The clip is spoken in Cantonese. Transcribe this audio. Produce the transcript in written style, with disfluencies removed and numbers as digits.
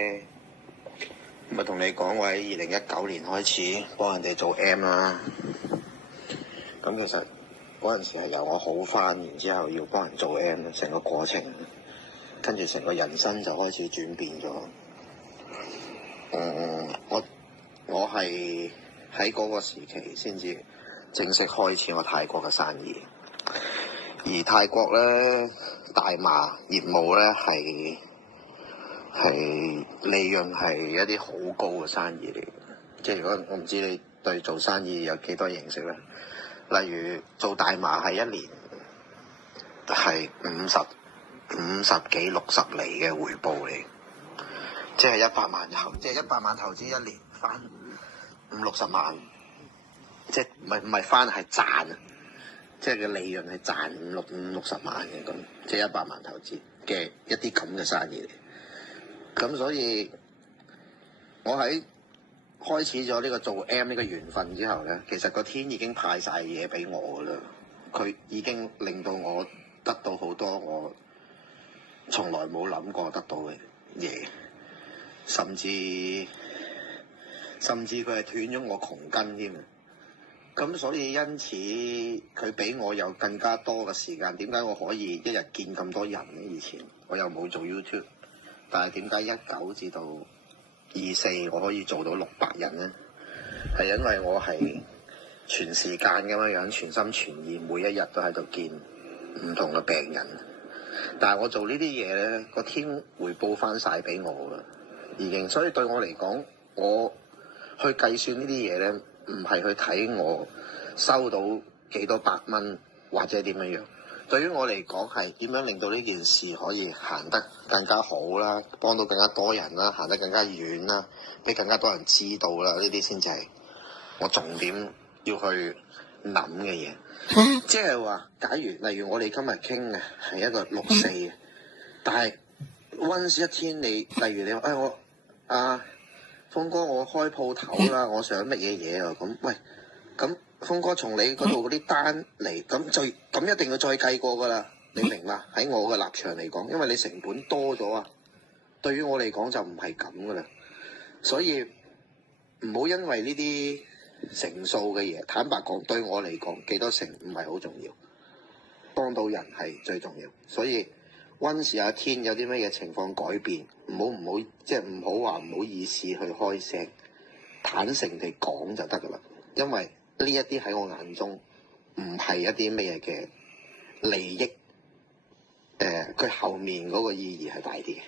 咪同你講，我喺2019年開始幫人哋做 M 啦。咁其實嗰陣時係由我好返，然之後要幫人做 M， 成個過程，跟住成個人生就開始轉變咗。我係喺嗰個時期先至正式開始我泰國嘅生意。而泰國咧，大麻業務咧係利潤係一啲好高嘅生意嚟。即係如果我唔知你對做生意有幾多認識咧，例如做大麻係一年係50幾60厘嘅回報嚟，即係100萬投資一年翻50-60萬，即係唔係翻係賺啊！即係嘅利潤係賺50-60萬嘅咁，即係100萬投資嘅一啲咁嘅生意嚟。咁所以，我喺開始咗呢個做 M 呢個緣分之後咧，其實個天已經派晒嘢俾我噶啦。佢已經令到我得到好多我從來冇諗過得到嘅嘢，甚至佢係斷咗我窮根添啊！咁所以因此佢俾我有更加多嘅時間。點解我可以一日見咁多人呢？以前我又冇做 YouTube， 但係點解19至到24我可以做到600人呢？係因為我係全時間咁樣全心全意，每一日都喺度見唔同嘅病人。但係我做呢啲嘢咧，個天回報翻晒俾我啦，已經。所以對我嚟講，我去計算呢啲嘢咧，唔係去睇我收到幾多百蚊或者點樣樣。對於我嚟講，係點樣令到呢件事可以行得更加好啦，幫到更加多人啦，行得更加遠啦，俾更加多人知道啦，呢啲先至係我重點要去諗嘅嘢。即係話，假如例如我哋今日傾嘅係一個6-4嘅，但係溫氏一天你，例如你話我峰哥，我開鋪頭啦，我想乜嘢嘢啊？咁喂，咁峰哥從你嗰度嗰啲單嚟，咁一定要再計過噶啦，你明嘛？喺我嘅立場嚟講，因為你成本多咗啊，對於我嚟講就唔係咁噶啦，所以唔好因為呢啲成數嘅嘢，坦白講對我嚟講幾多成唔係好重要，幫到人係最重要。所以溫氏一天有啲乜嘢情況改變，唔好即係唔好話唔好意思去開聲，坦誠地講就得噶啦。因為呢一啲喺我眼中唔係一啲咩嘅利益，佢後面嗰個意義係大啲嘅。